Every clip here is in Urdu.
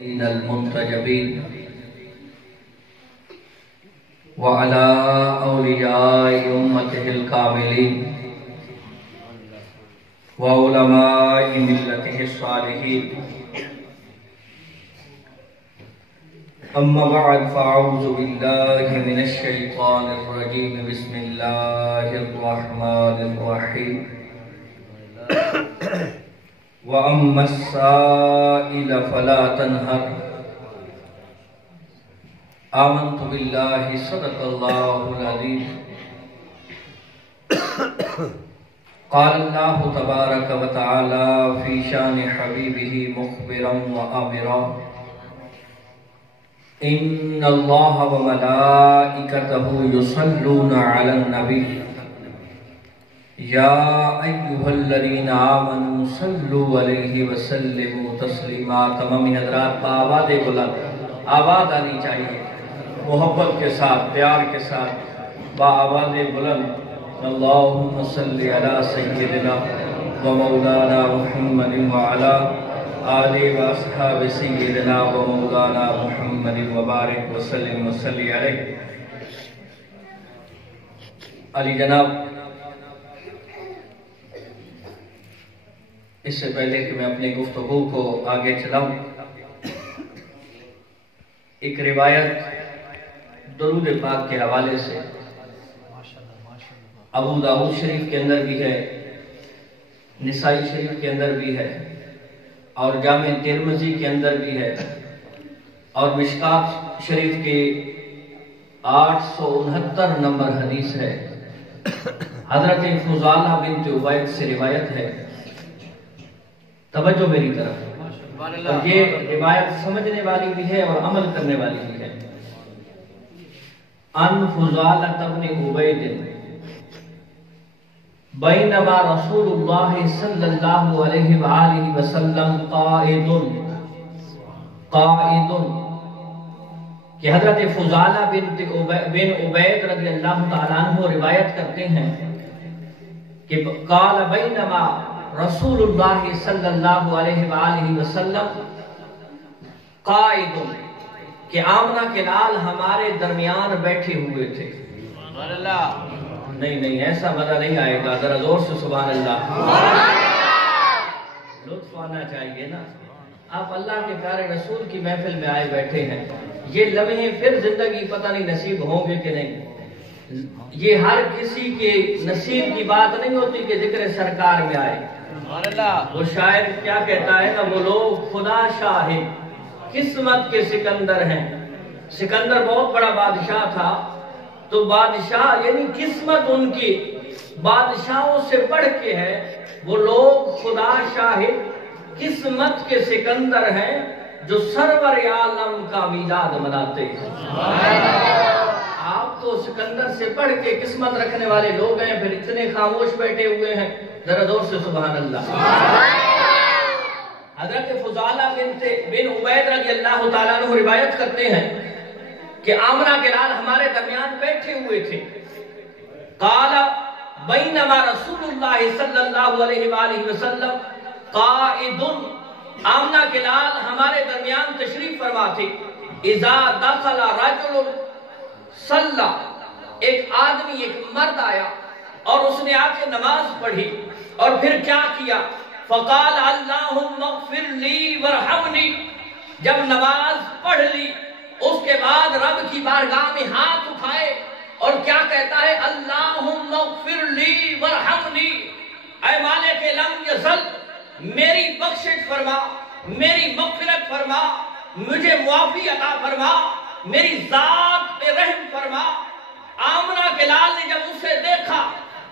المنتجبين وعلى أولياء أمته الكاملين وعلماء ملته الصالحين أما بعد فأعوذ بالله من الشيطان الرجيم بسم الله الرحمن الرحيم وَأَمَّا السَّائِلَ فَلَا تَنْهَرْ آمنت بالله صدق الله العظيم قال الله تبارك وتعالى في شان حبيبه مخبرا وآمرا إن الله وملائكته يصلون على النبي يا أيها الذين آمنوا صلوا عليه وسلموا تسلیما۔ تمامی حضرات با آواز بلند آواز آنی چاہیے، محبت کے ساتھ، پیار کے ساتھ با آواز بلند اللہم صلی علی سیدنا و مولانا محمد وعلا آل و اصحاب سیدنا و مولانا محمد وبارک وسلم وصلی علیہ۔ علی جناب، اس سے پہلے کہ میں اپنی گفتگو کو آگے چلاؤں، ایک روایت درود پاک کے حوالے سے ابو داؤد شریف کے اندر بھی ہے، نسائی شریف کے اندر بھی ہے، اور جامع ترمذی کے اندر بھی ہے، اور مشکات شریف کی 869 نمبر حدیث ہے۔ حضرت فضالہ بنت عبید سے روایت ہے، توجہ میری طرف، اور یہ روایت سمجھنے والی بھی ہے اور عمل کرنے والی بھی ہے۔ ان فضالہ بن عبید بینما رسول اللہ صلی اللہ علیہ وآلہ وسلم قائد کہ حضرت فضالہ بن عبید رضی اللہ تعالیٰ عنہ روایت کرتے ہیں کہ قال بینما رسول اللہ صلی اللہ علیہ وآلہ وسلم قائد کہ آمنہ کے لال ہمارے درمیان بیٹھے ہوئے تھے۔ نہیں ایسا مزہ نہیں آئے گا، ذرا زور سے سبحان اللہ، لطف آنا چاہیے نا۔ آپ اللہ کے پیارے رسول کی محفل میں آئے بیٹھے ہیں، یہ لمحے پھر زندگی پتہ نہیں نصیب ہوں گے کہ نہیں۔ یہ ہر کسی کے نصیب کی بات نہیں ہوتی کہ ذکر سرکار میں آئے۔ وہ شاعر کیا کہتا ہے نا، وہ لوگ خدا شاہد قسمت کے سکندر ہیں۔ سکندر بہت بڑا بادشاہ تھا، تو بادشاہ یعنی قسمت ان کی بادشاہوں سے بڑھ کے ہے۔ وہ لوگ خدا شاہد قسمت کے سکندر ہیں جو سرور عالم کا میلاد مناتے ہیں۔ آپ تو سکندر سے بڑھ کے قسمت رکھنے والے لوگ ہیں، پھر اتنے خاموش بیٹھے ہوئے ہیں، ذرا زور سے سبحان اللہ۔ حضرت فضالہ بن عبید رضی اللہ تعالیٰ عنہ روایت کرتے ہیں کہ آمنہ کے لال ہمارے درمیان بیٹھے ہوئے تھے۔ قال بینما رسول اللہ صلی اللہ علیہ وآلہ وسلم قائد، آمنہ کے لال ہمارے درمیان تشریف فرما تھے۔ اذا دخل رجل صلی، ایک آدمی ایک مرد آیا اور اس نے آ کے نماز پڑھی، اور پھر کیا کیا؟ فقال اللہم اغفر لی ورحمنی، جب نماز پڑھ لی اس کے بعد رب کی بارگاہ میں ہاتھ اٹھائے اور کیا کہتا ہے؟ اللہم اغفر لی ورحمنی، اے مالک لم یزل، میری بخشش فرما، میری مغفرت فرما، مجھے معافی عطا فرما، میری ذات پہ رحم فرما۔ آمنہ کے لال نے جب اسے دیکھا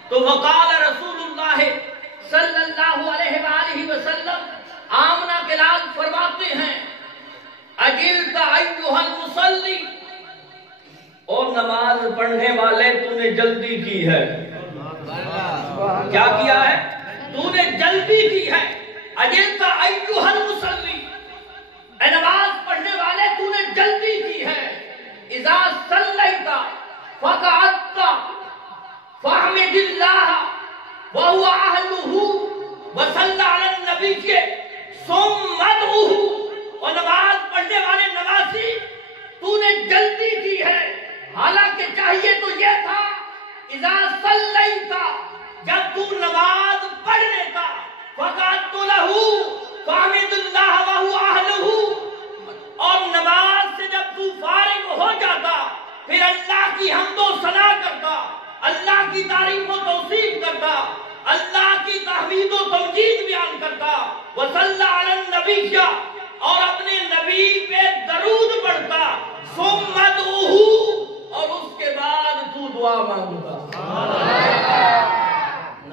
تو وقال رسول اللہ صلی اللہ علیہ وآلہ وسلم، آمنہ کے لال فرماتے ہیں اجلت ایھا المصلی، اور نماز پڑھنے والے تو نے جلدی کی ہے۔ کیا کیا ہے؟ تو نے جلدی کی ہے۔ اجلت ایھا المصلی، اے نماز پڑھنے والے تو نے جلدی کی ہے۔ اذا صلیت فقعدت فاحمد اللہ وهو أهله وصلى على النبي ثم ادعوه، اور نماز پڑھنے پھر اللہ کی حمد و ثنا کرتا، اللہ کی تعریف و توصیف کرتا، اللہ کی تحمید و تمجید بیان کرتا، وصلی علی النبی، اور اپنے نبی پہ درود پڑھتا، ثم ادعوہ، اور اس کے بعد تو دعا مانگتا۔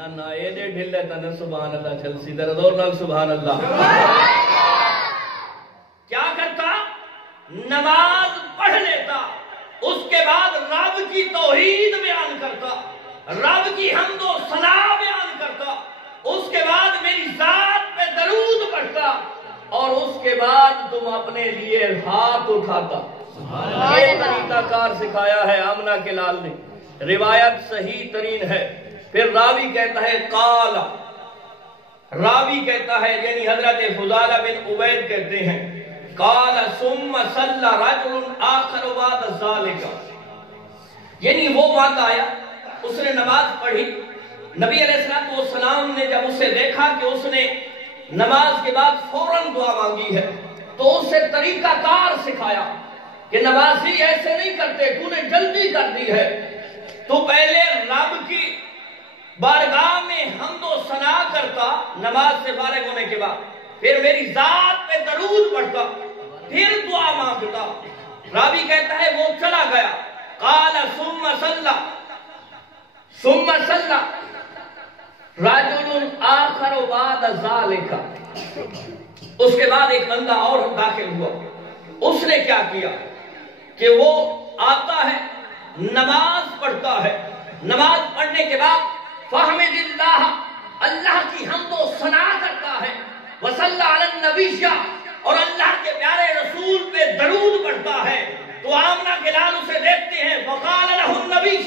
نہ ایڈے ڈھلے تنے سبحان اللہ چل سی در دور نال سبحان اللہ۔ کیا کرتا؟ نماز پڑھ لیتا، اس کے بعد رب کی توحید بیان کرتا، رب کی حمد و ثنا بیان کرتا، اس کے بعد میری ذات پہ درود پڑھتا، اور اس کے بعد تم اپنے لیے ہاتھ اٹھاتا۔ یہ طریقہ کار سکھایا ہے آمنہ کے لال نے، روایت صحیح ترین ہے۔ پھر راوی کہتا ہے قال، راوی کہتا ہے یعنی حضرت فضالہ بن عبید کہتے ہیں، قال ثم صلی رجل آخر بعد ذالک، یعنی وہ وقت آیا اس نے نماز پڑھی، نبی علیہ السلام نے جب اسے دیکھا کہ اس نے نماز کے بعد فوراً دعا مانگی ہے تو اسے طریقہ کار سکھایا کہ نمازی ایسے نہیں کرتے، تو نے جلدی کر دی ہے، تو پہلے رب کی بارگاہ میں حمد و ثنا کرتا نماز سے فارغ ہونے کے بعد، پھر میری ذات پہ درود پڑھتا، پھر دعا مانگتا۔ راوی کہتا ہے وہ چلا گیا، قال ثم صلی رجل آخر بعد ذالک، اس کے بعد ایک بندہ اور داخل ہوا، اس نے کیا کیا کہ وہ آتا ہے نماز پڑھتا ہے، نماز پڑھنے کے بعد فحمد اللہ، اللہ کی حمد و ثنا کرتا ہے، وصلی علی النبی، اور اللہ کے پیارے رسول پہ درود پڑھتا ہے، تو آمنہ کے لال اسے دیکھتے ہیں، وقال لہ النبی،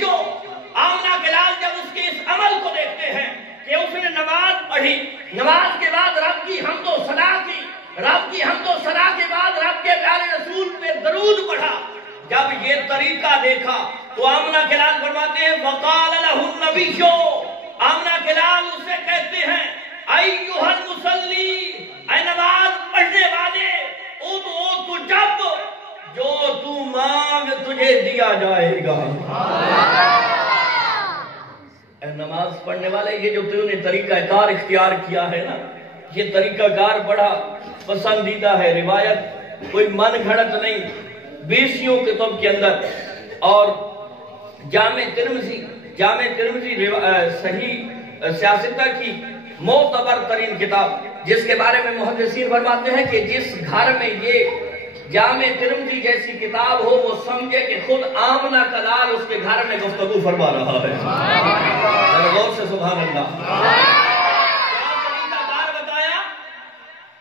آمنہ کے لال جب اس کے اس عمل کو دیکھتے ہیں کہ اس نے نماز پڑھی، نماز کے بعد رب کی حمد و ثنا کی، رب کی حمد و ثنا کے بعد رب کے پیارے رسول پہ درود پڑھا، جب یہ طریقہ دیکھا تو آمنہ کے لال فرماتے ہیں وقال لہ النبی، آمنہ کے لال اسے کہتے ہیں ایھا المصلی، اے نماز پڑھنے والے، ادعو تجب، جو تو مانگ تجھے دیا جائے گا۔ اے نماز پڑھنے والے، یہ جو تم نے طریقہ کار اختیار کیا ہے نا، یہ طریقہ کار بڑا پسندیدہ ہے، روایت کوئی من گھڑت نہیں، 20 کتب کے اندر، اور جامع ترمذی صحیح سیاستہ کی معتبر ترین کتاب، جس کے بارے میں محدثین فرماتے ہیں کہ جس گھر میں یہ جامع ترمذی جیسی کتاب ہو وہ سمجھے کہ خود آمنہ کا لال اس کے گھر میں گفتگو فرما رہا ہے۔ غور سے سبحان اللہ۔ کیا طریقہ کار بتایا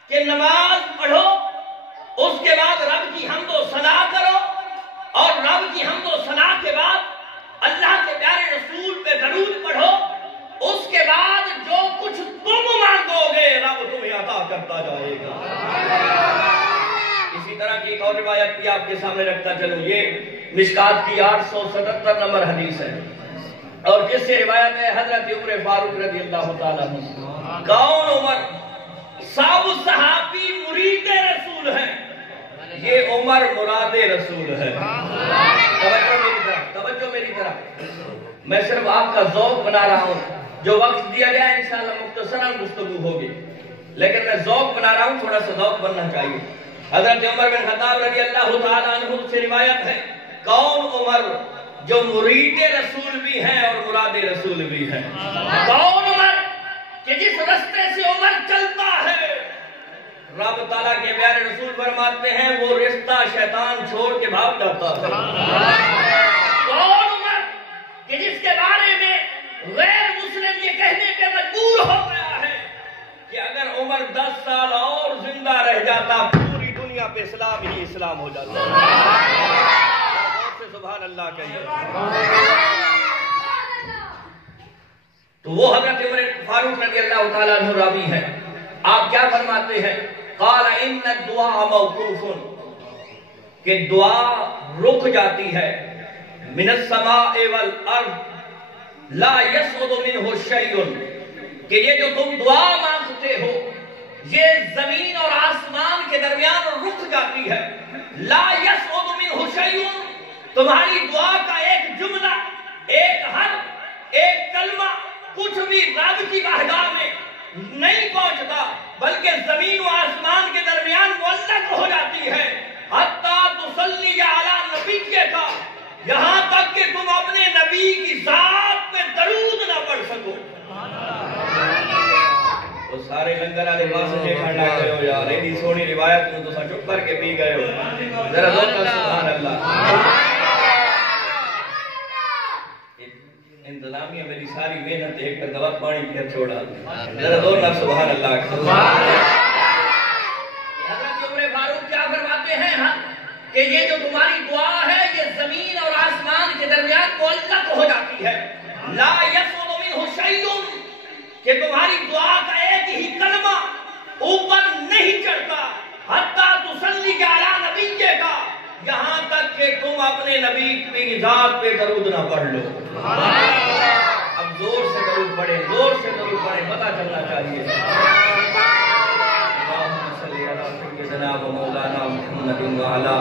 کہ نماز پڑھو، اس کے بعد رب کی حمد و ثنا کرو، اور رب کی حمد و ثنا کے بعد اللہ کے پیارے رسول پہ درود پڑھو، اس کے بعد جو کچھ تم مانگو گے رب تمہیں عطا کرتا جائے گا۔ اسی طرح کی ایک اور روایت بھی آپ کے سامنے رکھتا چلوں، یہ مشکات کی 877 نمبر حدیث ہے، اور جس سے روایت ہے حضرت عمر فاروق رضی اللہ تعالیٰ عنہ۔ کون عمر؟ سب صحابی مرید رسول ہیں، یہ عمر مراد رسول ہے۔ توجہ میری طرف، میں صرف آپ کا ذوق بنا رہا ہوں، جو وقت دیا گیا ہے انشاءاللہ مختصراً گفتگو ہوگی، لیکن میں ذوق بنا رہا ہوں، تھوڑا سا ذوق بننا چاہیے۔ حضرت عمر بن خطاب رضی اللہ تعالیٰ عنہ سے روایت ہے، کون عمر؟ جو مرید رسول بھی ہیں اور مراد رسول بھی ہیں۔ کون عمر؟ کہ جس رستے سے عمر چلتا ہے رب تعالیٰ کے پیارے رسول فرماتے ہیں وہ رشتہ شیطان چھوڑ کے بھاگ جاتا ہے۔ کون عمر؟ کہ جس کے بارے میں غیر مسلم یہ کہنے پہ مجبور ہو گیا ہے کہ اگر عمر 10 سال اور زندہ رہ جاتا پوری دنیا پہ اسلام ہی اسلام ہو جاتا ہے۔ سبحان اللہ کہیے۔ تو وہ حضرت عمر فاروق رضی اللہ تعالیٰ عنہ راوی ہے، آپ کیا فرماتے ہیں؟ قال ان الدعاء موقوف، کہ دعا رک جاتی ہے، من السماء والارض لا يسقط منه شيء، کہ یہ جو تم دعا مانگتے ہو یہ زمین اور آسمان کے درمیان رک جاتی ہے، لا يسقط منه شيء، تمہاری دعا لنگر والے پاس جے کھڑنا گئے ہو یار ایڈی سونی روایت نوں تساں چپ کر کے پی گئے ہو ذرا دو سبحان اللہ انتظامیہ میری ساری محنت ایک پر دوا پانی پھر چھوڑا ذرا دو سبحان اللہ حضرت عمر فاروق کیا فرماتے ہیں کہ یہ جو تمہاری دعا ہے یہ زمین اور آسمان کے درمیان معلق ہو جاتی ہے لا یسود منہ شیء کہ تمہاری دعا کا ایک ہی کلمہ اوپر نہیں چڑھتا حتی تصلی علی نبی کا یہاں تک کہ تم اپنے نبی کی ذات پہ درود نہ پڑھ لو اب زور سے درود پڑھیں زور سے درود پڑھیں پتہ چلنا چاہیے جناب مولانا محمد وعلا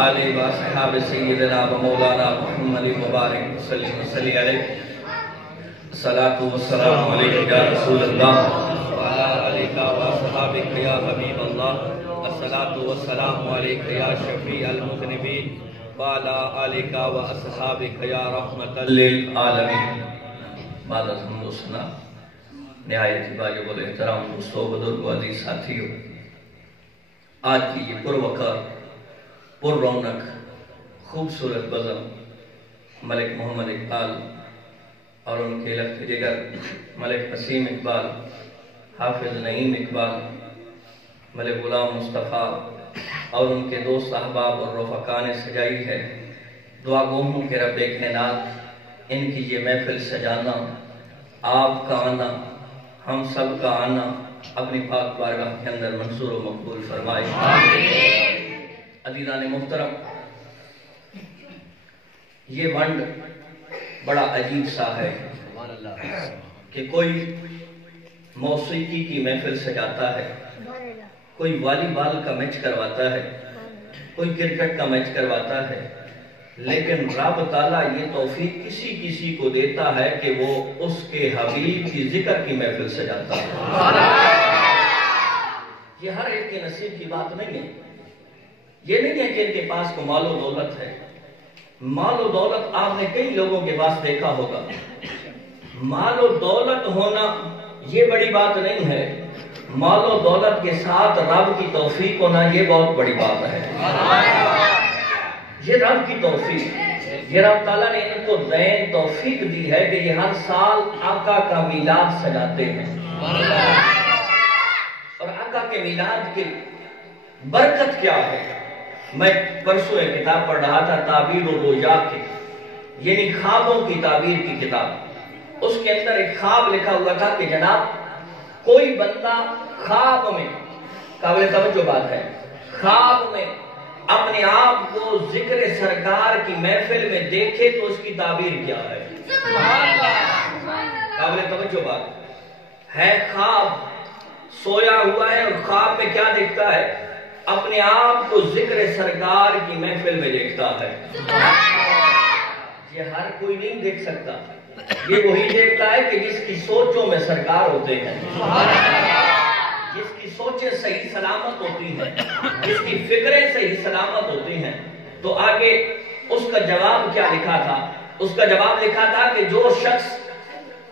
آلہ و صحاب سیدنا مولانا محمد مبارک صلی اللہ علیہ الصلاة والسلام علیکہ یا رسول اللہ وعلا علیکہ و صحابک یا حبیب اللہ الصلاة والسلام علیکہ یا شفیع المذنبین وعلا علیکہ و صحابک یا رحمت للعالمین بعد از ہم دوستنا نہایت واجب الاحترام دوستو بزرگ و عزیز ساتھیوں آج کی یہ پروقار پر رونق خوبصورت بزم ملک محمد اقبال اور ان کے لفظ جگر ملک قسیم اقبال حافظ نعیم اقبال ملک غلام مصطفیٰ اور ان کے دوست احباب اور رفقا نے سجائی ہے دعا گو ہوں کہ رب کائنات ان کی یہ محفل سجانا آپ کا آنا ہم سب کا آنا اپنی پاک بارگاہ کے اندر منظور و مقبول فرمائے عزیزان محترم یہ ونڈ بڑا عجیب سا ہے کہ کوئی موسیقی کی محفل سجاتا ہے کوئی والی بال کا میچ کرواتا ہے کوئی کرکٹ کا میچ کرواتا ہے لیکن رب تعالیٰ یہ توفیق کسی کو دیتا ہے کہ وہ اس کے حبیب کی ذکر کی محفل سجاتا ہے یہ ہر ایک کے نصیب کی بات نہیں ہے یہ نہیں ہے کہ ان کے پاس کو مال و دولت ہے مال و دولت آپ نے کئی لوگوں کے پاس دیکھا ہوگا مال و دولت ہونا یہ بڑی بات نہیں ہے مال و دولت کے ساتھ رب کی توفیق ہونا یہ بہت بڑی بات ہے یہ رب کی توفیق یہ رب تعالیٰ نے ان کو دین توفیق دی ہے کہ یہ ہر سال آقا کا میلاد سجاتے ہیں اور آقا کے میلاد کی برکت کیا ہے میں پرسوں ایک کتاب پڑھ رہا تھا تعبیر الرؤیا کی یعنی خوابوں کی تعبیر کی کتاب اس کے اندر ایک خواب لکھا ہوا تھا کہ جناب کوئی بندہ خواب میں قابل توجہ بات ہے خواب میں اپنے آپ کو ذکر سرکار کی محفل میں دیکھے تو اس کی تعبیر کیا ہے قابل توجہ بات ہے خواب سویا ہوا ہے اور خواب میں کیا دیکھتا ہے اپنے آپ کو ذکر سرکار کی محفل میں دیکھتا ہے یہ ہر کوئی نہیں دیکھ سکتا یہ وہی دیکھتا ہے کہ جس کی سوچوں میں سرکار ہوتے ہیں جس کی سوچیں صحیح سلامت ہوتی ہیں جس کی فکریں صحیح سلامت ہوتی ہیں تو آگے اس کا جواب کیا لکھا تھا اس کا جواب لکھا تھا کہ جو شخص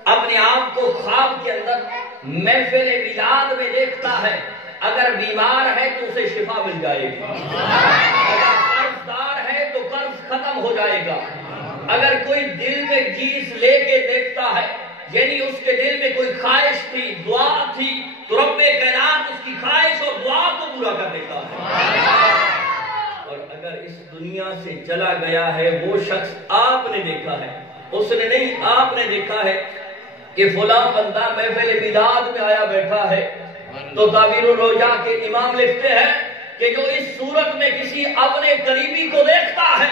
اپنے آپ کو خواب کے اندر محفل میلاد میں دیکھتا ہے اگر بیمار ہے تو اسے شفا مل جائے گی اگر قرض دار ہے تو قرض ختم ہو جائے گا اگر کوئی دل میں چیز لے کے دیکھتا ہے یعنی اس کے دل میں کوئی خواہش تھی دعا تھی تو رب کائنات اس کی خواہش اور دعا کو پورا کر دیتا ہے اور اگر اس دنیا سے چلا گیا ہے وہ شخص آپ نے دیکھا ہے اس نے نہیں آپ نے دیکھا ہے کہ فلاں بندہ محفل میلاد میں آیا بیٹھا ہے تو تعبیر الرؤیا کے امام لکھتے ہیں کہ جو اس صورت میں کسی اپنے قریبی کو دیکھتا ہے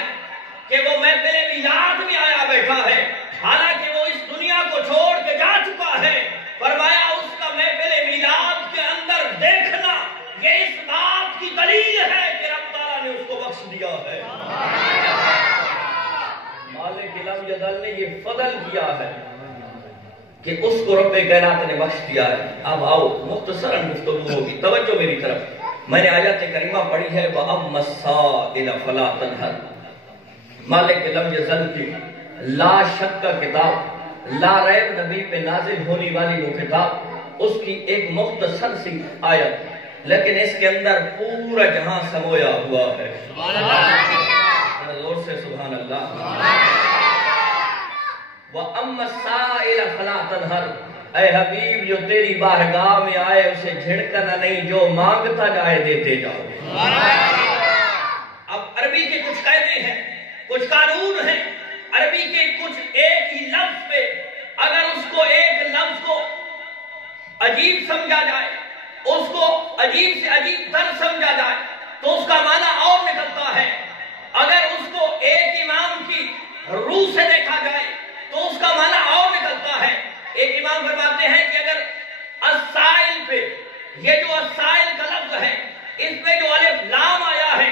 کہ وہ محفل میلاد میں آیا بیٹھا ہے حالانکہ وہ اس دنیا کو چھوڑ کے جا چکا ہے فرمایا اس کا محفل میلاد کے اندر دیکھنا یہ اس بات کی دلیل ہے کہ رب تعالیٰ نے اس کو بخش دیا ہے مالک لم یزل نے یہ فضل کیا ہے کہ اس کو رب کائنات نے بخش دیا ہے اب آؤ مختصراً گفتگو ہوگی توجہ میری طرف میں نے آیت کریمہ پڑھی ہے وَأَمَّا السَّائِلَ فَلَا تَنْهَرْ مالک لم یزل کی لا شک کا کتاب لا ریب نبی پہ نازل ہونے والی وہ کتاب اس کی ایک مختصر سی آیت، لیکن اس کے اندر پورا جہاں سمویا ہوا ہے۔ زور سے سبحان اللہ۔ وَأَمَّا السَّائِلَ فَلَا تَنْهَرْ، اے حبیب جو تیری بارگاہ میں آئے اسے جھڑکنا نہیں، جو مانگتا جائے دیتے جاؤ۔ اب عربی کے کچھ قاعدے ہیں، کچھ قانون ہیں، عربی کے کچھ ایک ہی لفظ پہ اگر اس کو ایک لفظ کو عجیب سمجھا جائے، اس کو عجیب سے عجیب تر سمجھا جائے تو اس کا معنی اور نکلتا ہے۔ اگر اس کو ایک امام کی روح سے دیکھا جائے تو اس کا معنی اور نکلتا ہے۔ ایک امام فرماتے ہیں کہ اگر السائل پہ، یہ جو السائل کا لفظ ہے اس پہ جو الف لام آیا ہے،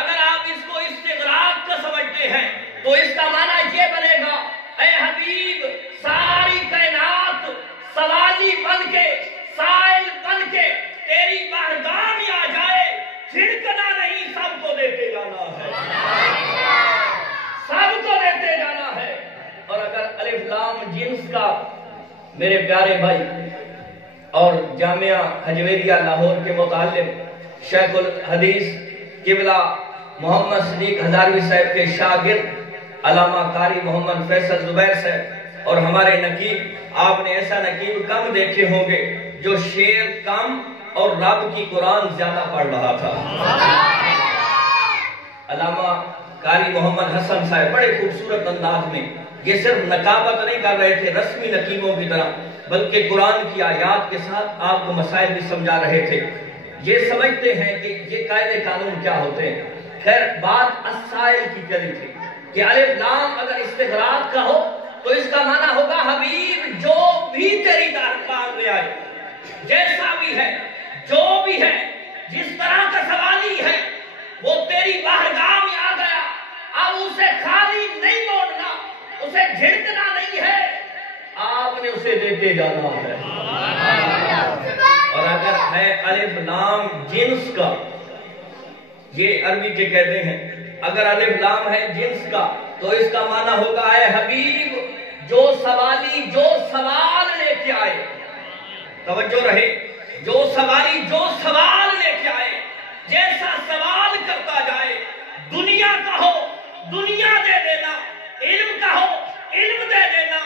اگر آپ اس کو استغراق کا سمجھتے ہیں تو اس کا معنی یہ بنے گا، اے حبیب ساری کائنات سوالی بن کے، سائل بن کے تیری بارگاہ میں آ جائے، جھڑکنا نہیں، سب کو دیتے جانا ہے، سب کو دیتے جانا ہے۔ اور اگر الف لام جنس کا، میرے پیارے بھائی اور جامعہ حجویریہ لاہور کے متعلم شیخ الحدیث قبلہ محمد صدیق ہزاروی صاحب کے شاگرد علامہ قاری محمد فیصل زبیر صاحب اور ہمارے نقیب، آپ نے ایسا نقیب کم دیکھے ہوں گے جو شعر کم اور رب کی قرآن زیادہ پڑھ رہا تھا۔ علامہ قاری محمد حسن صاحب بڑے خوبصورت انداز میں یہ صرف نقابت نہیں کر رہے تھے رسمی نقیبوں کی طرح، بلکہ قرآن کی آیات کے ساتھ آپ کو مسائل بھی سمجھا رہے تھے۔ یہ سمجھتے ہیں کہ یہ قاعدے قانون کیا ہوتے ہیں۔ خیر بات السائل کی چلی تھی کہ الف لام اگر استغراق کا ہو تو اس کا معنی ہوگا حبیب جو بھی تیری دربار میں آئے، جیسا بھی ہے، جو بھی ہے، جس طرح کا سوالی ہے، وہ تیری بارگاہ میں آ گیا، اب اسے خالی نہیں موڑنا، اسے جھڑکنا نہیں ہے، آپ نے اسے دیتے جانا ہے۔ اور اگر ہے الف لام جنس کا، یہ عربی کے کہتے ہیں، اگر الف لام ہے جنس کا تو اس کا معنی ہوگا اے حبیب جو سوالی جو سوال لے کے آئے، توجہ رہے، جو سوالی جو سوال لے کے آئے، جیسا سوال کرتا جائے، دنیا کا ہو دنیا دے دینا، علم کا ہو علم دے دینا،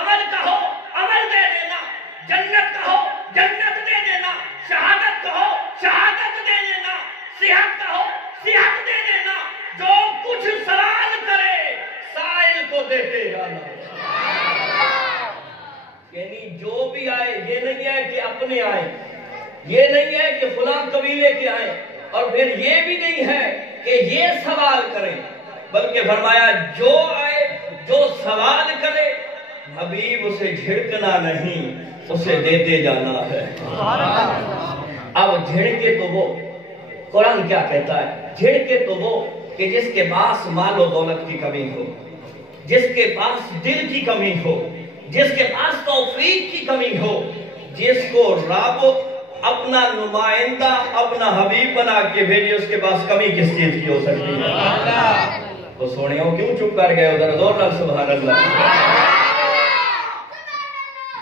عمل کا ہو عمل دے دینا، جنت کا ہو جنت دے دینا، شہادت کا ہو شہادت دے دینا، صحت کا ہو صحت دے دینا، جو کچھ سوال کرے سائل کو دیتے جانا۔ یعنی جو بھی آئے، یہ نہیں ہے کہ اپنے آئے، یہ نہیں ہے کہ فلاں قبیلے کے آئے، اور پھر یہ بھی نہیں ہے کہ یہ سوال کریں، بلکہ فرمایا جو آئے جو سوال کرے حبیب اسے جھڑکنا نہیں، اسے دیتے جانا ہے۔ اب جھڑکے تو وہ، قرآن کیا کہتا ہے، جھڑکے تو وہ کہ جس کے پاس مال و دولت کی کمی ہو، جس کے پاس دل کی کمی ہو، جس کے پاس توفیق کی کمی ہو، جس کو رب اپنا نمائندہ اپنا حبیب بنا کے بھیجے، اس کے پاس کمی کس چیز کی ہو سکتی ہے؟ تو سونیوں کیوں چپ کر گئے ادھر؟ زور لگ سبحان اللہ۔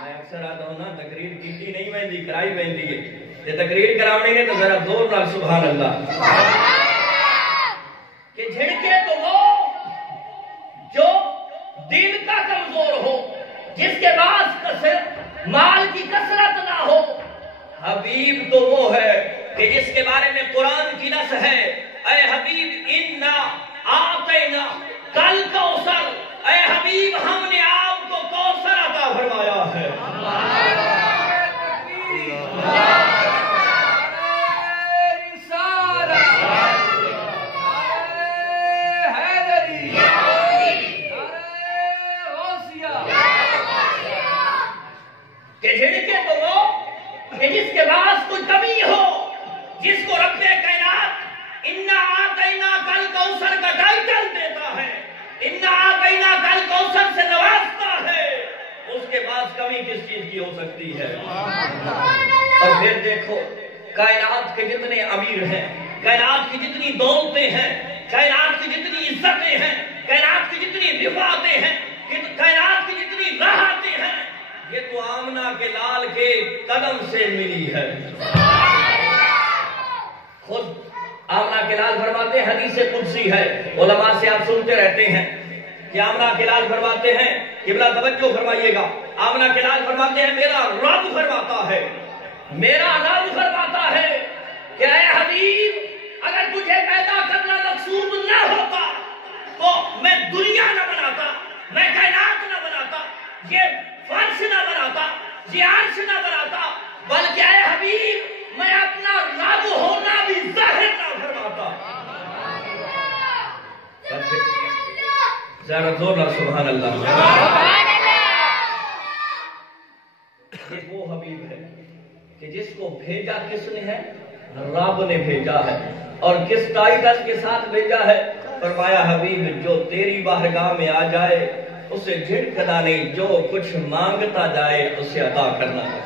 میں اکثر آتا ہوں نا، تقریر کی نہیں مہندی کرائی مہندی ہے، یہ تقریر کراونے گے تو ذرا زور لگ سبحان اللہ۔ کہ جھڑکے تو وہ جو دل کا کمزور ہو، جس کے پاس مال کی کثرت نہ ہو، حبیب تو وہ ہے کہ جس کے بارے میں قرآن کی نص ہے، اے حبیب انا آتینا کل کوثر، اے حبیب ہم نے آپ کو کوثر عطا فرمایا ہے۔ کہ جھڑکے تو وہ کہ جس کے پاس کوئی کمی ہو، جس کو رب کائنات انا آتینا کل کوثر کا ٹائٹل دیتا ہے، انا آتینا کل کوثر سے نوازتا ہے، اس کے پاس کمی کس چیز کی ہو سکتی ہے؟ اور پھر دیکھو کائنات کے جتنے امیر ہیں، کائنات کی جتنی دولتیں ہیں، کائنات کی جتنی عزتیں ہیں، کائنات کی جتنی رفعتیں ہیں، کائنات کی جتنی راحتیں ہیں، یہ تو آمنہ کے لال کے قدم سے ملی ہے۔ خود آمنہ کے لال فرماتے ہیں، حدیث قدسی ہے، علماء سے آپ سنتے رہتے ہیں کہ آمنہ کے لال فرماتے ہیں، قبلہ توجہ فرمائیے گا، آمنہ کے لال فرماتے ہیں میرا رب فرماتا ہے، میرا رب فرماتا ہے کہ اے حبیب اگر تجھے پیدا کرنا مقصود نہ ہوتا تو میں دنیا نہ بناتا، میں کائنات نہ بناتا، یہ فرش نہ بناتا، یہ عرش نہ بناتا، بلکہ اے حبیب میں اپنا رب ہونا بھی ظاہر نہ فرماتا۔ ذرا زور نہ سبحان اللہ۔ یہ وہ حبیب ہے کہ جس کو بھیجا کس نے ہے؟ رب نے بھیجا ہے، اور کس ٹائٹل کے ساتھ بھیجا ہے؟ فرمایا حبیب جو تیری بارگاہ میں آ جائے اسے جھٹکنا نہیں، جو کچھ مانگتا جائے اسے عطا کرنا ہے۔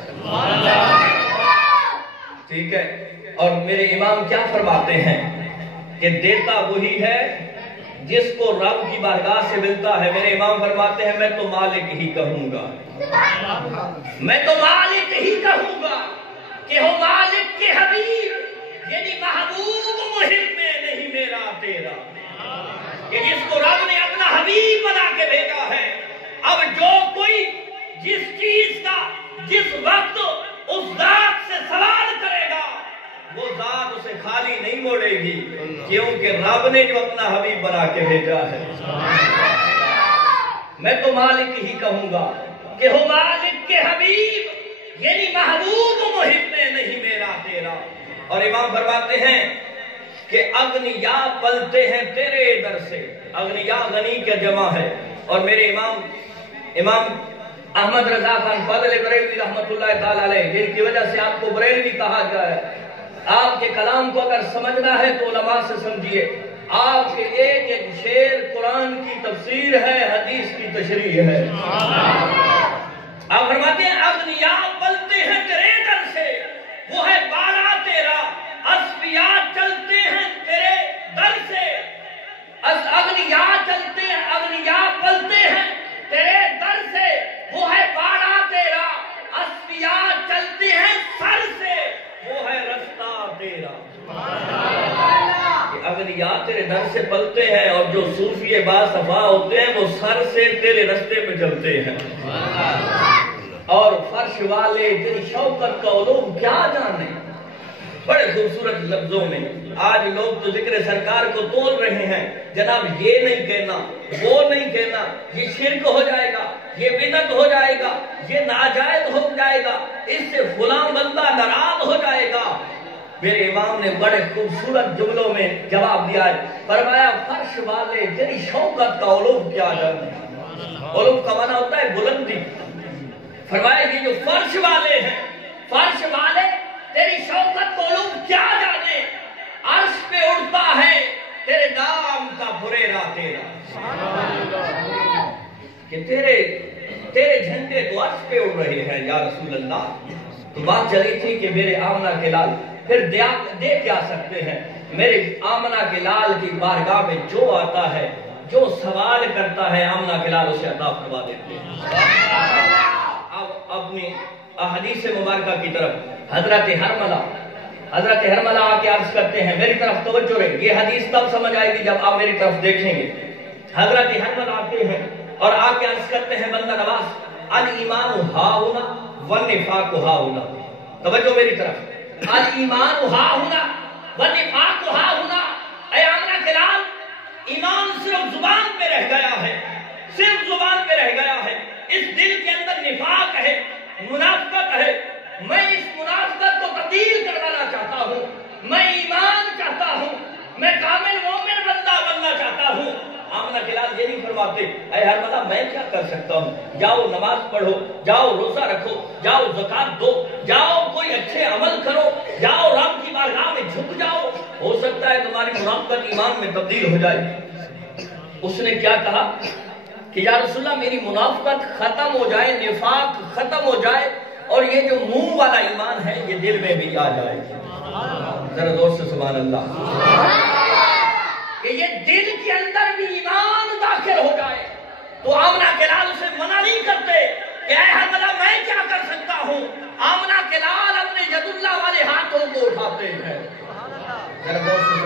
ٹھیک ہے، اور میرے امام کیا فرماتے ہیں کہ دیتا وہی ہے جس کو رب کی بارگاہ سے ملتا ہے۔ میرے امام فرماتے ہیں میں تو مالک ہی کہوں گا، میں تو مالک ہی کہوں گا کہ ہو مالک کے حبیب، یعنی محبوب محب میں نہیں میرا تیرا، کہ جس کو رب نے اپنا حبیب بنا کے بھیجا ہے۔ اب جو کوئی جس چیز کا جس وقت اس ذات سے سوال کرے گا وہ ذات اسے خالی نہیں موڑے گی، کیونکہ رب نے جو اپنا حبیب بنا کے بھیجا ہے۔ میں تو مالک ہی کہوں گا کہ ہو مالک کے حبیب، یعنی محبوب محب میں نہیں میرا تیرا۔ اور امام فرماتے ہیں کہ اغنیا پلتے ہیں تیرے در سے، اغنیا غنی کا جمع ہے، اور میرے امام احمد رضا خان فاضل بریلوی رحمت اللہ تعالی علیہ، جن کی وجہ سے آپ کو بریلوی کہا جائے، آپ کے کلام کو اگر سمجھنا ہے تو علماء سے سمجھیے، آپ کے ایک ایک شعر قرآن کی تفسیر ہے، حدیث کی تشریح ہے۔ آپ فرماتے ہیں اغنیا پلتے ہیں تیرے در سے، وہ ہے بارہ تیرا، اصفیاء چلتے ہیں تیرے در سے، اغنیا چلتے ہیں، اغنیا پلتے ہیں تیرے در سے، وہ ہے بارہ تیرا، اصفیاء چلتے ہیں سر سے، وہ ہے رستہ تیرا۔ اغنیا تیرے در سے پلتے ہیں، اور جو صوفی باصفا ہوتے ہیں وہ سر سے تیرے رستے پہ چلتے ہیں۔ اور فرش والے تیری شوکت کا علوم کیا جانے، بڑے خوبصورت لفظوں میں آج لوگ تو ذکر سرکار کو تول رہے ہیں، جناب یہ نہیں کہنا، وہ نہیں کہنا، یہ شرک ہو جائے گا، یہ بدعت ہو جائے گا، یہ ناجائز ہو جائے گا، اس سے فلاں بندہ ناراض ہو جائے گا۔ میرے امام نے بڑے خوبصورت جملوں میں جواب دیا ہے، فرمایا فرش والے تیری شوکت کا علوم کیا جانے۔ علوم کا معنی ہوتا ہے بلندی۔ فرمایا یہ جو فرش والے ہیں، فرش والے تیری شوکت کو علوم کیا جانے، عرش پہ اڑتا ہے تیرے نام کا بھریرا تیرا، کہ تیرے جھنڈے تو عرش پہ اڑ رہے ہیں یا رسول اللہ۔ تو بات چلی تھی کہ میرے آمنہ کے لال پھر دے کیا سکتے ہیں؟ میرے آمنہ کے لال کی بارگاہ میں جو آتا ہے، جو سوال کرتا ہے، آمنہ کے لال اسے عطا فرما دیتے ہیں۔ اب اپنی احادیث مبارکہ کی طرف حضرت حرملہ آ کے عرض کرتے ہیں، میری طرف توجہ رہے، یہ حدیث تب سمجھ آئے گی جب آپ میری طرف دیکھیں گے۔ حضرت حرملہ آتے ہیں اور آ کے عرض کرتے ہیں بندہ نواز، الایمان ہاہنا والنفاق ہاہنا۔ توجہ میری طرف، الایمان ہاہنا والنفاق ہاہنا۔ اے آمنہ کے لال، ایمان صرف زبان پہ رہ گیا ہے، صرف زبان پہ رہ گیا ہے، اس دل کے اندر نفاق ہے، منافقت ہے۔ میں اس منافقت کو تبدیل کروانا چاہتا ہوں، میں ایمان چاہتا ہوں، میں کامل مومن بندہ بننا چاہتا ہوں۔ آمنہ کے لال یہ نہیں فرماتے اے حرملہ میں کیا کر سکتا ہوں، جاؤ نماز پڑھو، جاؤ روزہ رکھو، جاؤ زکات دو، جاؤ کوئی اچھے عمل کرو، جاؤ رب کی بارگاہ میں جھک جاؤ، ہو سکتا ہے تمہاری منافقت ایمان میں تبدیل ہو جائے۔ اس نے کیا کہا کہ یا رسول اللہ میری منافقت ختم ہو جائے، نفاق ختم ہو جائے، اور یہ جو منہ والا ایمان ہے یہ دل میں بھی آ جائے۔ ذرا زور سے سبحان اللہ، کہ یہ دل کے اندر بھی ایمان داخل ہو جائے۔ تو آمنہ کے لال اسے منع نہیں کرتے کہ اے حرملہ میں کیا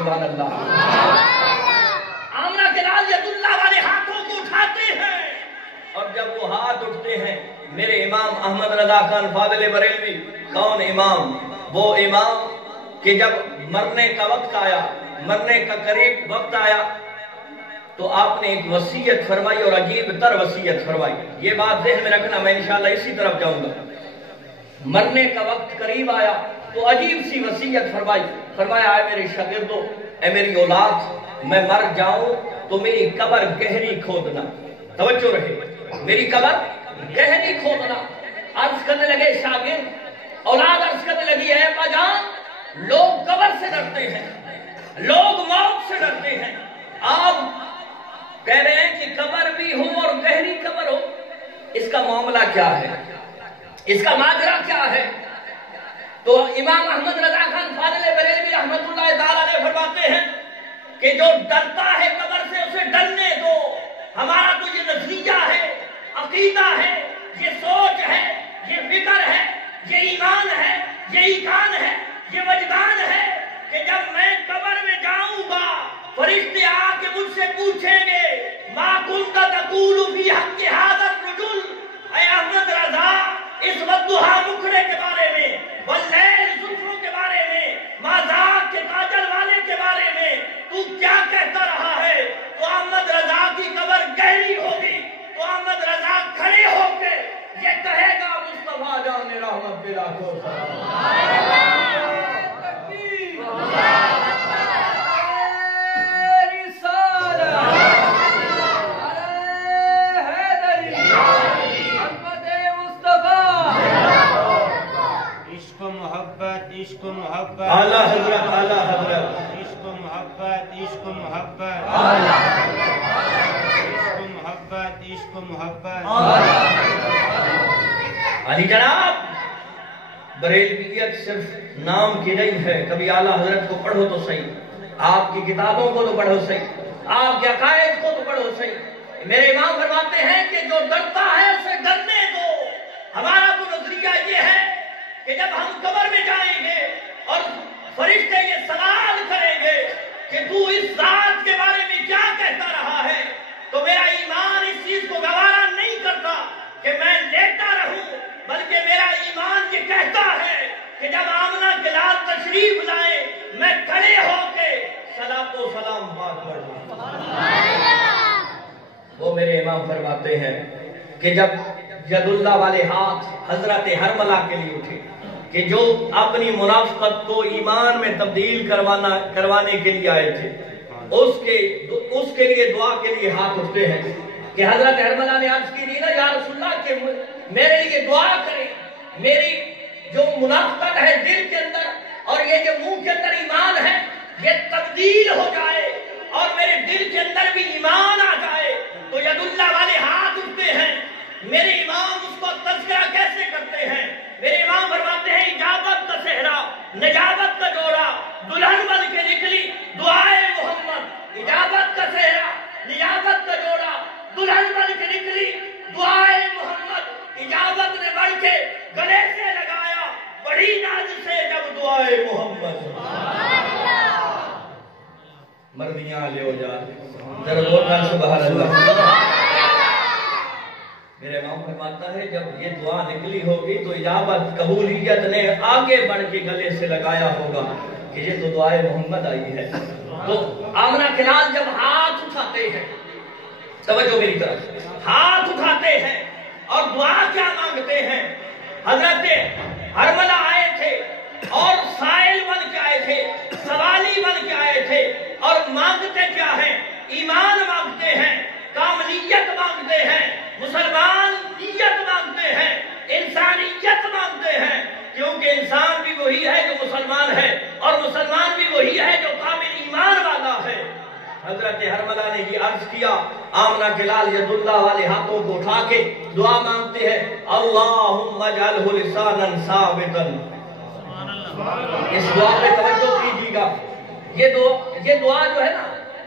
سبحان اللہ۔ آمنہ کے لال یداللہ والے ہاتھوں کو اٹھاتے ہیں، اور جب وہ ہاتھ اٹھتے ہیں، میرے امام احمد رضا خان فاضل بریلوی، کون امام؟ وہ امام کہ جب مرنے کا وقت آیا، مرنے کا قریب وقت آیا، تو آپ نے ایک وصیت فرمائی اور عجیب تر وصیت فرمائی۔ یہ بات ذہن میں رکھنا، میں انشاءاللہ اسی طرف جاؤں گا۔ مرنے کا وقت قریب آیا تو عجیب سی وصیت فرمائی، فرمایا اے میرے شاگردو، اے میری اولاد، میں مر جاؤں تو میری قبر گہری کھودنا۔ توجہ رہے، میری قبر گہری کھودنا۔ عرض کرنے لگے شاگرد، اولاد عرض کرنے لگی ہے ابا جان، لوگ قبر سے ڈرتے ہیں، لوگ موت سے ڈرتے ہیں، آپ کہہ رہے ہیں کہ قبر بھی ہو اور گہری قبر ہو، اس کا معاملہ کیا ہے، اس کا ماجرا کیا ہے؟ تو امام احمد رضا خان فاضل بریلوی رحمت اللہ تعالی علیہ فرماتے ہیں کہ جو ڈرتا ہے قبر سے اسے ڈرنے دو، ہمارا تو یہ نظریہ ہے، عقیدہ ہے، یہ سوچ ہے، یہ فکر ہے، یہ ایمان ہے، یہ ایقان ہے، یہ وجدان ہے کہ جب میں قبر میں جاؤں گا، فرشتے آ کے مجھ سے پوچھیں گے ما کنت تقول فی حق ھذا الرجل، اے احمد رضا اس والضحیٰ مکھڑے کے بارے میں، واللیل زلفوں کے بارے میں، ما ذاک کے کاجل والے کے بارے میں تو کیا کہتا رہا ہے؟ تو احمد رضا کی قبر گہری ہوگی، تو احمد رضا کھڑے ہو کے یہ کہے گا مصطفیٰ جان رحمت بلا کو عشق محبت، اعلیٰ حضرت، اعلیٰ حضرت، عشق محبت، عشق محبت، عشق محبت، عشق محبت۔ علی جناب، بریلویت صرف نام کی نہیں ہے، کبھی اعلیٰ حضرت کو پڑھو تو صحیح، آپ کی کتابوں کو تو پڑھو صحیح، آپ کے عقائد کو تو پڑھو صحیح۔ میرے امام فرماتے ہیں کہ جو ڈرتا ہے اسے ڈرنے دو۔ ہمارا تو نظریہ یہ ہے کہ جب ہم قبر میں جائیں گے اور فرشتے یہ سوال کریں گے کہ تو اس ذات کے بارے میں کیا کہتا رہا ہے، تو میرا ایمان اس چیز کو گوارا نہیں کرتا کہ میں لیٹا رہوں، بلکہ میرا ایمان یہ کہتا ہے کہ جب آمنہ کے لال تشریف لائیں، میں کھڑے ہو کے صلاۃ و سلام پاک پڑھوں۔ وہ میرے امام فرماتے ہیں کہ جب یداللہ والے ہاتھ حضرت حرملہ کے لیے اٹھے کہ جو اپنی منافقت کو ایمان میں تبدیل کروانے کے لیے آئے تھے، اس کے لیے دعا کے لیے ہاتھ اٹھتے ہیں کہ حضرت حرملہ نے عرض کی نا یا رسول اللہ کہ میرے لیے دعا کریں، میری جو منافقت ہے دل کے اندر اور یہ جو منہ کے اندر ایمان ہے یہ تبدیل ہو جائے اور میرے دل کے اندر بھی ایمان آ جائے۔ تو یداللہ والے ہاتھ اٹھتے ہیں، میرے امام اس کو تذکرہ کیسے کرتے ہیں؟ میرے امام فرماتے ہیں اجابت کا صحرا، نجابت کا جوڑا، دلہن بن کے نکلی دعائے محمد۔ اجابت کا صحرا، نجابت کا جوڑا، دلہن بن کے نکلی دعائے محمد۔ اجابت نے بڑھ کے گلے سے لگایا بڑی ناز سے جب دعائے محمد۔ مردیاں لے ہو جا ذرا بولنا سبحان اللہ۔ میرے امام فرماتا ہے جب یہ دعا نکلی ہوگی تو اجابت قبولیت نے آگے بڑھ کے گلے سے لگایا ہوگا کہ یہ تو دعائے محمد آئی ہے۔ تو آمنہ کے لال جب ہاتھ اٹھاتے ہیں، توجہ میری طرف، ہاتھ اٹھاتے ہیں اور دعا کیا مانگتے ہیں؟ حضرت حرملہ آئے تھے اور سائل بن کے آئے تھے، سوالی بن کے آئے تھے، اور مانگتے کیا ہیں؟ ایمان مانگتے ہیں، کاملیت مانگتے ہیں، مسلمانیت مانگتے ہیں، انسانیت مانگتے ہیں، کیونکہ انسان بھی وہی ہے جو مسلمان ہے اور مسلمان بھی وہی ہے جو کامل ایمان والا ہے۔ حضرت حرملہ نے یہ عرض کیا، آمنہ کے لال یداللہ والے ہاتھوں کو اٹھا کے دعا مانگتے ہیں، اللہم اجعلہ لسانا ثابتا۔ اس دعا پہ توجہ کیجیے گا، یہ دعا جو ہے نا،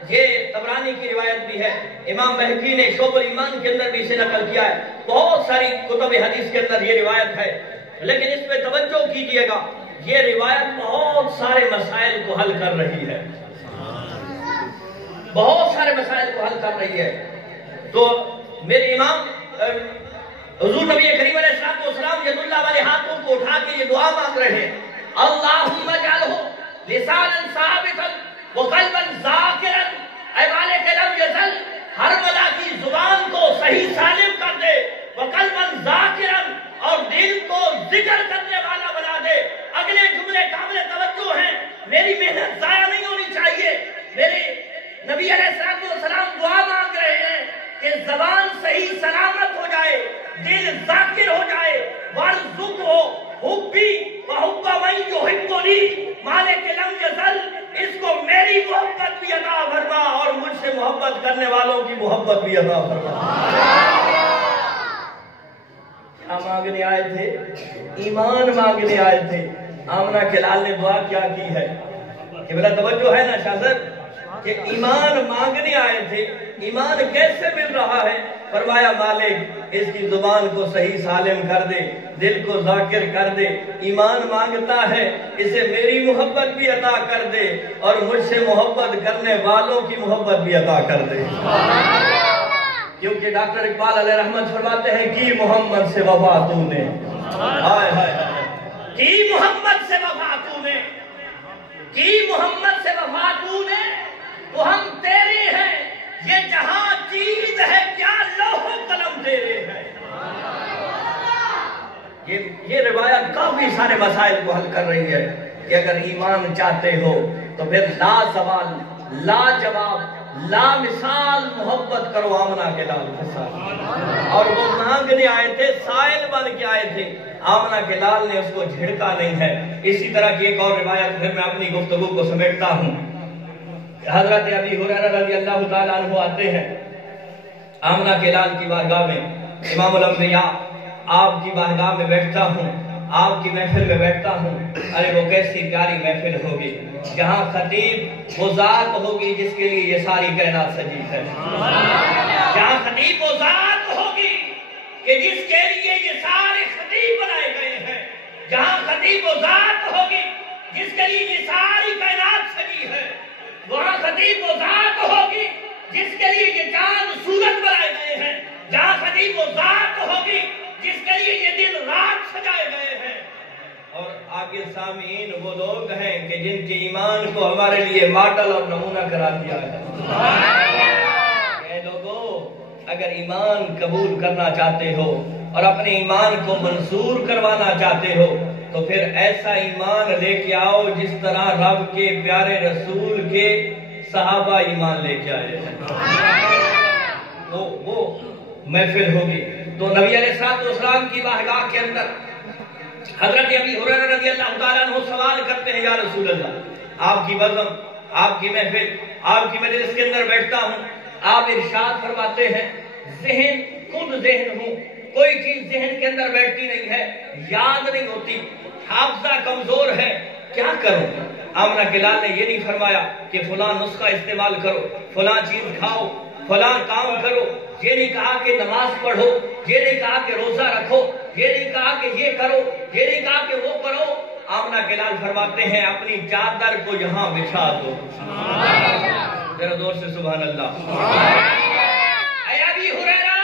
یہ طبرانی کی روایت بھی ہے، امام بہقی نے شعب الایمان کے اندر بھی اسے نقل کیا ہے، بہت ساری کتب حدیث کے اندر یہ روایت ہے، لیکن اس پہ توجہ کیجئے گا، یہ روایت بہت سارے مسائل کو حل کر رہی ہے۔ بہت سارے مسائل کو حل کر رہی ہے. تو میرے امام حضور نبی کریم علیہ السلام ید اللہ والے ہاتھوں کو اٹھا کے یہ دعا مانگ رہے ہیں, اللہم اجعلہ لسانا ثابتا وقلبا ذاکرا, اے مالک لم یزل ہر بلا کی زبان کو صحیح سالم کر دے, وقلبا ذاکرا اور دل کو ذکر کرنے والا بنا دے. اگلے جملے قابل توجہ ہیں, میری محنت ضائع نہیں ہونی چاہیے. میرے نبی علیہ السلام دعا مانگ رہے ہیں کہ زبان صحیح سلامت ہو جائے, دل ذاکر ہو جائے, وارزقہ حبی وحب من یحبنی, مالک لم یزل اس کو میری محبت بھی عطا فرما اور مجھ سے محبت کرنے والوں کی محبت بھی عطا فرما. کیا مانگنے آئے تھے؟ ایمان مانگنے آئے تھے. آمنہ کے لال نے دعا کیا کی ہے کہ بلا توجہ ہے نا شاذر, کہ ایمان مانگنے آئے تھے. ایمان کیسے مل رہا ہے؟ فرمایا مالک اس کی زبان کو صحیح سالم کر دے, دل کو ذاکر کر دے. ایمان مانگتا ہے اسے میری محبت بھی عطا کر دے اور مجھ سے محبت کرنے والوں کی محبت بھی عطا کر دے. کیونکہ ڈاکٹر اقبال علیہ رحمت فرماتے ہیں کی محمد سے وفا تو نے, ہائے ہائے ہائے, کی محمد سے وفا تو نے, کی محمد سے وفا تو نے, تو ہم تیرے ہیں, یہ جہاں چیز ہے کیا لوح و قلم تیرے ہیں. یہ روایت کافی سارے مسائل کو حل کر رہی ہے کہ اگر ایمان چاہتے ہو تو پھر لا سوال لا جواب لا مثال محبت کرو آمنہ کے لال کے ساتھ. اور وہ مانگنے آئے تھے, سائل بن کے آئے تھے, آمنہ کے لال نے اس کو جھڑکا نہیں ہے. اسی طرح کی ایک اور روایت پھر میں اپنی گفتگو کو سمیٹتا ہوں. حضرت ابی ہریرہ رضی اللہ تعالیٰ عنہ آتے ہیں آمنہ کے لال کی بارگاہ میں, امام الانبیاء آپ کی بارگاہ میں بیٹھتا ہوں, آپ کی محفل میں بیٹھتا ہوں. ارے وہ کیسی پیاری محفل ہوگی جہاں خطیب وہ ذات ہوگی جس کے لیے یہ ساری کائنات سجی ہے. جہاں خطیب وہ ذات ہوگی کہ جس کے لیے یہ سارے خطیب بنائے گئے ہیں. جہاں خطیب وہ ذات ہوگی جس کے لیے یہ ساری کائنات سجی ہے. وہاں خطیب وہ ذات ہوگی جس کے لیے یہ چاند سورج بنائے گئے ہیں. جہاں خطیب وہ ذات ہوگی جس کے لیے یہ دن رات سجائے گئے ہیں. اور آگے سامعین وہ لوگ ہیں کہ جن کے ایمان کو ہمارے لیے ماڈل اور نمونہ کرا دیا ہے. اے لوگوں, اگر ایمان قبول کرنا چاہتے ہو اور اپنے ایمان کو منصور کروانا چاہتے ہو تو پھر ایسا ایمان لے کے آؤ جس طرح رب کے پیارے رسول کے صحابہ ایمان لے کے آئے ہیں. وہ محفل ہوگی. تو نبی علیہ السلام کی بارگاہ کے اندر حضرت ابی ہریرہ رضی اللہ تعالیٰ عنہ سوال کرتے ہیں, یا رسول اللہ, آپ کی بزم, آپ کی محفل, آپ کی مجلس کے اندر بیٹھتا ہوں, آپ ارشاد فرماتے ہیں ذہن خود ذہن ہوں, کوئی چیز ذہن کے اندر بیٹھتی نہیں ہے, یاد نہیں ہوتی, حافظہ کمزور ہے, کیا کروں؟ آمنہ کے لال نے یہ نہیں فرمایا کہ فلاں نسخہ استعمال کرو, فلاں چیز کھاؤ, فلاں کام کرو. یہ نہیں کہا کہ نماز پڑھو, یہ نہیں کہا کہ روزہ رکھو, یہ نہیں کہا کہ یہ کرو, یہ نہیں کہا کہ وہ کرو. آمنہ کے لال فرماتے ہیں اپنی چادر کو یہاں بچھا دو. ذرا زور سے سبحان اللہ. اے ابی ہریرہ,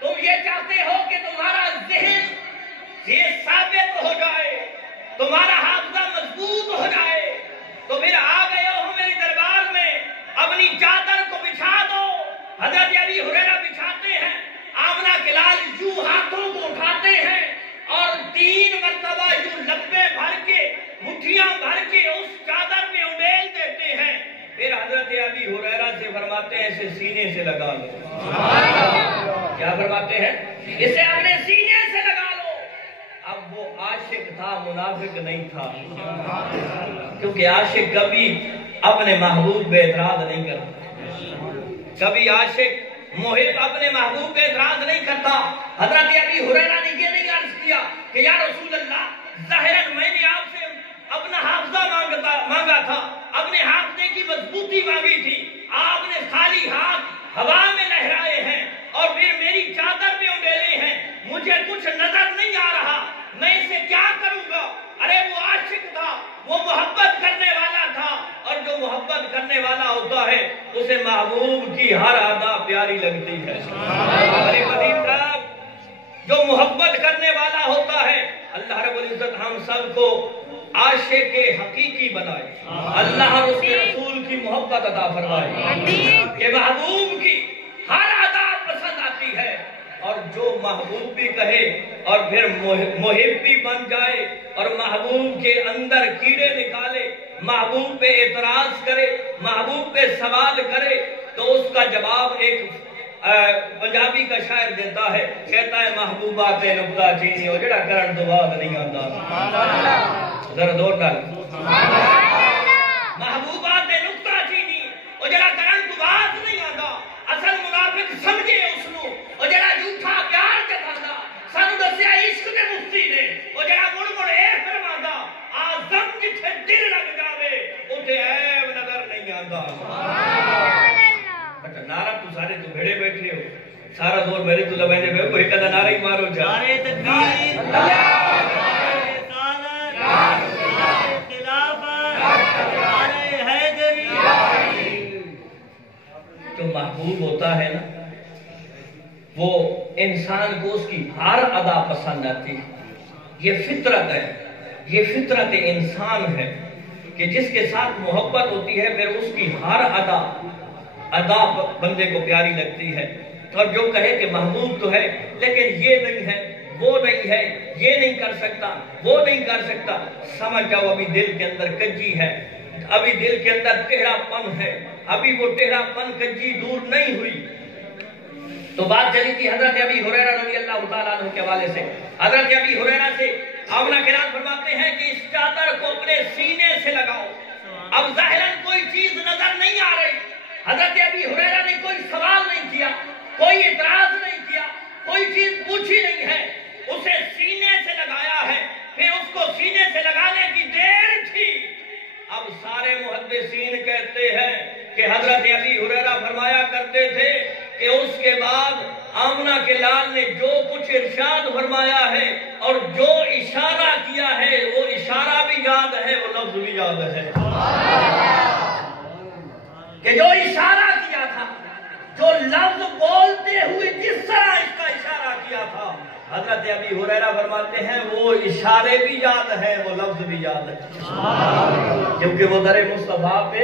تم یہ چاہتے ہو کہ تمہارا ذہن یہ ثابت ہو جائے, تمہارا حافظہ مضبوط ہو جائے, تو پھر آ گئے ہو میرے دربار میں, اپنی چادر کو بچھا دو. حضرت ابی ہریرہ بچھاتے ہیں, آمنہ کے لال یوں ہاتھوں کو اٹھاتے ہیں اور 3 مرتبہ یوں لبے بھر کے, مٹھیاں بھر کے اس چادر میں اڈیل دیتے ہیں. پھر حضرت ابی ہریرہ سے فرماتے ہیں اسے سینے سے لگا لو. کیا فرماتے ہیں؟ اسے اپنے سینے سے لگا لو. اب وہ عاشق تھا, منافق نہیں تھا, کیونکہ عاشق کبھی اپنے محبوب پہ اعتراض نہیں کرتا, کبھی عاشق محب اپنے محبوب پہ اعتراض نہیں کرتا. حضرت ابی ہریرہ نے یہ نہیں عرض کیا کہ یا رسول اللہ, ظاہراً میں نے آپ سے اپنا حافظہ مانگا تھا, اپنے حافظے کی مضبوطی مانگی تھی, آپ نے خالی ہاتھ ہوا میں لہرائے ہیں اور پھر میری چادر میں اڈیلے ہیں, مجھے کچھ نظر نہیں آ رہا, میں اسے کیا کروں گا؟ ارے وہ عاشق تھا, وہ محبت کرنے والا تھا, اور جو محبت کرنے والا ہوتا ہے اسے محبوب کی ہر ادا پیاری لگتی ہے۔ علی قدیم صاحب جو محبت کرنے والا ہوتا ہے، اللہ رب العزت ہم سب کو عاشق حقیقی بنائے، اللہ اور اس کے رسول کی محبت عطا فرمائے کہ محبوب کی ہر ادا پسند آتی ہے، اور جو محبوب بھی کہے اور پھر محب بھی بن جائے اور محبوب کے اندر کیڑے نکالے، محبوب پہ اعتراض کرے، محبوب پہ سوال کرے، تو اس کا جواب ایک پنجابی کا شاعر دیتا ہے، کہتا ہے محبوبات نکتہ چینی ہو جڑا کرن تو بعد نہیں آتا۔ ذرا دور ڈال، محبوبات نکتہ چینی ہو جڑا کرن تو بعد نہیں آتا، اصل منافق سمجھے اس نو او جڑا جھوٹا پیار جتاندا، سانو دسیا عشق دے مفتی نے او جڑا مڑ مڑ اے فرماندا، اعظم جتھے دل لگ جاوے اوتھے عیب نظر نہیں آندا۔ اچھا نعرہ تو سارے تو بھیڑے بیٹھے ہو، سارا زور میرے تو لبینے پہ کوئی کدا نعرہ ہی مارو جا۔ نعرہ تکبیر، نعرہ رسالت، نعرہ خلافت، نعرہ حیدری۔ جو محبوب ہوتا ہے نا وہ انسان کو اس کی ہر ادا پسند آتی ہے، یہ فطرت ہے، یہ فطرت انسان ہے کہ جس کے ساتھ محبت ہوتی ہے پھر اس کی ہر ادا بندے کو پیاری لگتی ہے۔ اور جو کہے کہ محبوب تو ہے لیکن یہ نہیں ہے، وہ نہیں ہے، یہ نہیں کر سکتا، وہ نہیں کر سکتا، سمجھ جاؤ ابھی دل کے اندر کجی ہے، ابھی دل کے اندر ٹیڑھا پن ہے، ابھی وہ ٹیڑھا پن کجی دور نہیں ہوئی۔ تو بات چلی تھی حضرت ابی ہریرہ رضی اللہ تعالیٰ عنہ کے حوالے سے۔ حضرت ابی ہریرہ سے آمنہ کرام فرماتے ہیں کہ اس چادر کو اپنے سینے سے لگاؤ۔ اب ظاہراً کوئی چیز نظر نہیں آ رہی، حضرت ابی ہریرہ نے کوئی سوال نہیں کیا، کوئی اعتراض نہیں کیا، کوئی چیز پوچھی نہیں ہے، اسے سینے سے لگایا ہے، پھر اس کو سینے سے لگانے کی دیر تھی۔ اب سارے محدثین کہتے ہیں کہ حضرت ابی ہریرہ فرمایا کرتے تھے کہ اس کے بعد آمنہ کے لال نے جو کچھ ارشاد فرمایا ہے اور جو اشارہ کیا ہے وہ اشارہ بھی یاد ہے، وہ لفظ بھی یاد ہے کہ جو اشارہ کیا تھا، جو لفظ بولتے ہوئے جس طرح اس کا اشارہ کیا تھا، حضرت ابی ہریرہ فرماتے ہیں وہ اشارے بھی یاد ہیں، وہ لفظ بھی یاد ہے، کیونکہ وہ در مصطفیٰ پہ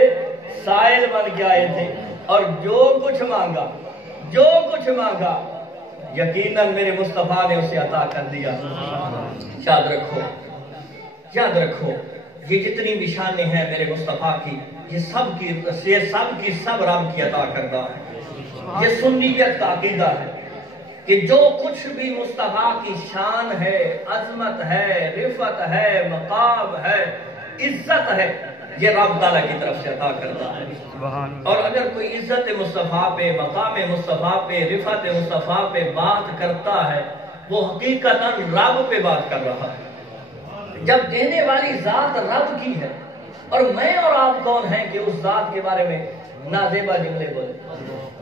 سائل بن کے آئے تھے اور جو کچھ مانگا یقیناً میرے مصطفیٰ نے اسے عطا کر دیا۔ یاد رکھو یہ جتنی نشانیں ہیں میرے مصطفیٰ کی، یہ سب کی سب رب کی عطا کردہ ہے۔ یہ سنیت کا عقیدہ ہے کہ جو کچھ بھی مصطفیٰ کی شان ہے، عظمت ہے، رفعت ہے، مقام ہے، عزت ہے، یہ رب تعالیٰ کی طرف سے عطا کرتا ہے۔ اور اگر کوئی عزت مصطفیٰ پہ، مقام مصطفیٰ پہ، رفعت مصطفیٰ پہ بات کرتا ہے وہ حقیقتاً رب پہ بات کر رہا ہے۔ جب دینے والی ذات رب کی ہے اور میں اور آپ کون ہیں کہ اس ذات کے بارے میں نازیبا جملے بولے؟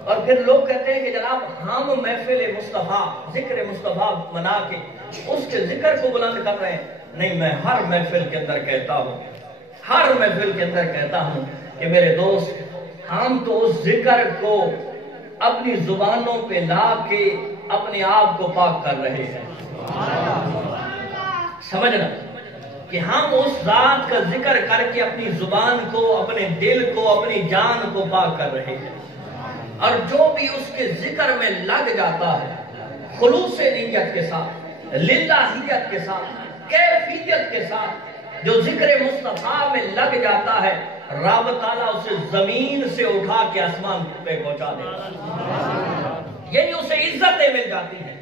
اور پھر لوگ کہتے ہیں کہ جناب ہم محفل مصطفیٰ، ذکر مصطفیٰ منا کے اس کے ذکر کو بلند کر رہے ہیں۔ نہیں، میں ہر محفل کے اندر کہتا ہوں کہ میرے دوست ہم تو اس ذکر کو اپنی زبانوں پہ لا کے اپنے آپ کو پاک کر رہے ہیں۔ سمجھنا کہ ہم اس ذات کا ذکر کر کے اپنی زبان کو، اپنے دل کو، اپنی جان کو پاک کر رہے ہیں، اور جو بھی اس کے ذکر میں لگ جاتا ہے خلوص نیت کے ساتھ، للہیت کے ساتھ، کیفیت کے ساتھ، جو ذکر مصطفیٰ میں لگ جاتا ہے رب تعالیٰ اسے زمین سے اٹھا کے آسمان پہ پہنچا دیتا ہے، یعنی اسے عزتیں مل جاتی ہیں۔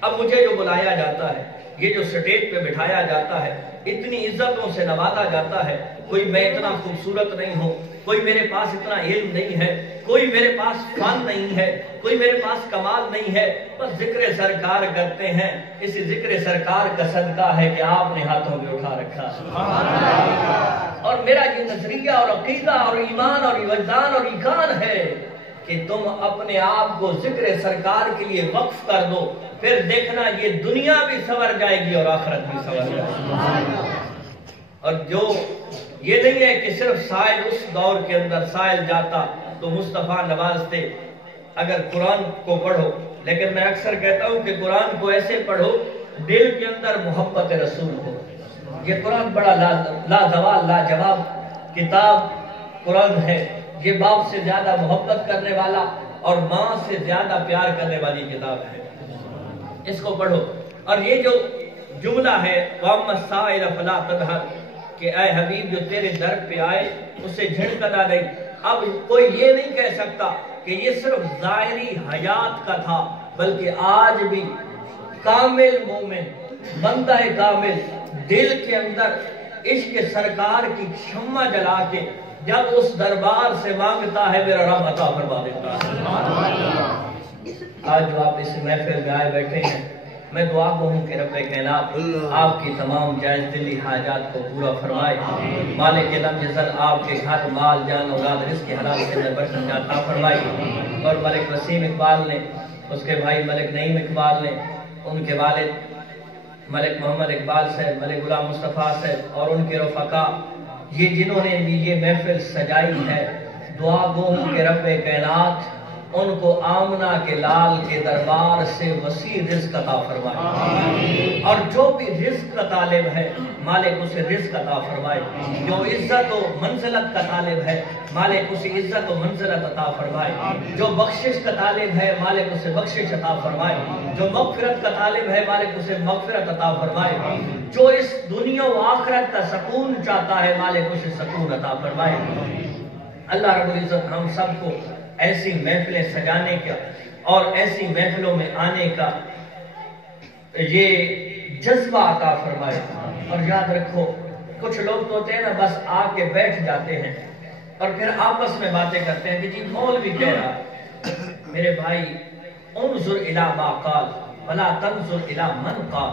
اب مجھے جو بلایا جاتا ہے، یہ جو سٹیج پہ بٹھایا جاتا ہے، اتنی عزتوں سے نوازا جاتا ہے، کوئی میں اتنا خوبصورت نہیں ہوں، کوئی میرے پاس اتنا علم نہیں ہے، کوئی میرے پاس فن نہیں ہے، کوئی میرے پاس کمال نہیں ہے، بس ذکر سرکار کرتے ہیں۔ اس ذکر سرکار کا صدقہ ہے کہ آپ نے ہاتھوں میں اٹھا رکھا۔ اور میرا یہ نظریہ اور عقیدہ اور ایمان اور وجدان اور ایقان ہے کہ تم اپنے آپ کو ذکر سرکار کے لیے وقف کر دو، پھر دیکھنا یہ دنیا بھی سنور جائے گی اور آخرت بھی سنور جائے گی۔ اور جو یہ نہیں ہے کہ صرف سائل اس دور کے اندر سائل جاتا تو مصطفیٰ نوازتے اگر قرآن کو پڑھو، لیکن میں اکثر کہتا ہوں کہ قرآن کو ایسے پڑھو دل کے اندر محبت رسول ہو۔ یہ قرآن بڑا لازوال لاجواب کتاب قرآن ہے، یہ باپ سے زیادہ محبت کرنے والا اور ماں سے زیادہ پیار کرنے والی کتاب ہے۔ اس کو پڑھو، اور یہ جو جملہ ہے وَأَمَّا السَّائِلَ فَلَا تَنْهَرْ کہ اے حبیب جو تیرے در پہ آئے اسے جھڑکنا نہیں۔ اب کوئی یہ نہیں کہہ سکتا کہ یہ صرف ظاہری حیات کا تھا، بلکہ آج بھی کامل مومن بندہ کامل دل کے اندر عشق سرکار کی شمع جلا کے جب اس دربار سے مانگتا ہے میرا رب عطا فرما دیتا ہے۔ آج جو آپ اس محفل میں آئے بیٹھے ہیں، میں دعا گو ہوں کہ رب کائنات آپ کی تمام جائز دلی حاجات کو پورا فرمائے۔ مالک لم یزل آپ کے گھر مال جان اولاد رزق کے حلال سے برکت عطا فرمائے۔ اور ملک وسیم اقبال نے، اس کے بھائی ملک نعیم اقبال نے، ان کے والد ملک محمد اقبال صاحب، ملک غلام مصطفیٰ صاحب اور ان کے رفقا، یہ جنہوں نے یہ محفل سجائی ہے، دعا گو ہوں کہ رب کائنات ان کو آمنہ کے لال کے دربار سے وسیع رزق عطا فرمائے، اور جو بھی رزق کا طالب ہے مالک اسے رزق عطا فرمائے، جو عزت و منزلت کا طالب ہے مالک اسے عزت و منزلت عطا فرمائے، جو بخشش کا طالب ہے مالک اسے بخشش عطا فرمائے، جو مغفرت کا طالب ہے مالک اسے مغفرت عطا فرمائے، جو اس دنیا و آخرت کا سکون چاہتا ہے مالک اسے سکون عطا فرمائے۔ اللہ رب العزت ہم سب کو ایسی محفلیں سجانے کا اور ایسی محفلوں میں آنے کا یہ جذبہ عطا فرمائے۔ اور یاد رکھو کچھ لوگ تو ہوتے ہیں نا بس آ کے بیٹھ جاتے ہیں اور پھر آپس میں باتیں کرتے ہیں کہ جی مولوی کہہ رہا ہے۔ میرے بھائی انظر الی ما قال ولا تنظر الی من قال،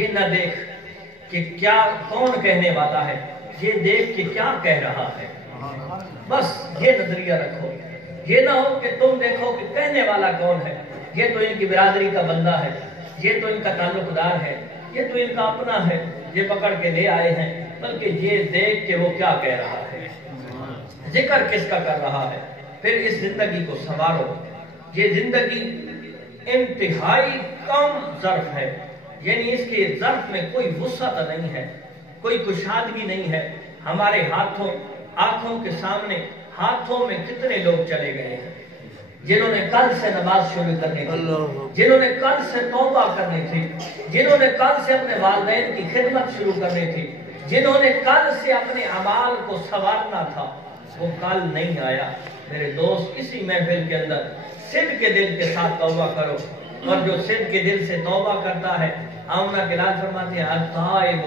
یہ نہ دیکھ کہ کیا کون کہنے والا ہے، یہ دیکھ کہ کیا کہہ رہا ہے۔ بس یہ نظریہ رکھو، یہ نہ ہو کہ تم دیکھو کہ کہنے والا کون ہے، یہ تو ان کی برادری کا بندہ ہے، یہ تو ان کا تعلق دار ہے، یہ تو ان کا اپنا ہے، یہ پکڑ کے لے آئے ہیں، بلکہ یہ دیکھ کہ وہ کیا کہہ رہا ہے، ذکر کس کا کر رہا ہے۔ پھر اس زندگی کو سنوارو۔ یہ زندگی انتہائی کم ظرف ہے، یعنی اس کے ظرف میں کوئی وسعت نہیں ہے، کوئی کشادگی نہیں ہے۔ ہمارے ہاتھوں آنکھوں کے سامنے ہاتھوں میں کتنے لوگ چلے گئے ہیں جنہوں نے کل سے نماز شروع کرنی تھی، جنہوں نے کل سے توبہ کرنی تھی، جنہوں نے کل سے اپنے والدین کی خدمت شروع کرنی تھی، جنہوں نے کل سے اپنے اعمال کو سنوارنا تھا، وہ کل نہیں آیا۔ میرے دوست اسی محفل کے اندر صدق کے دل کے ساتھ توبہ کرو، اور جو صدق کے دل سے توبہ کرتا ہے آمنہ کے لال فرماتے ہیں التائب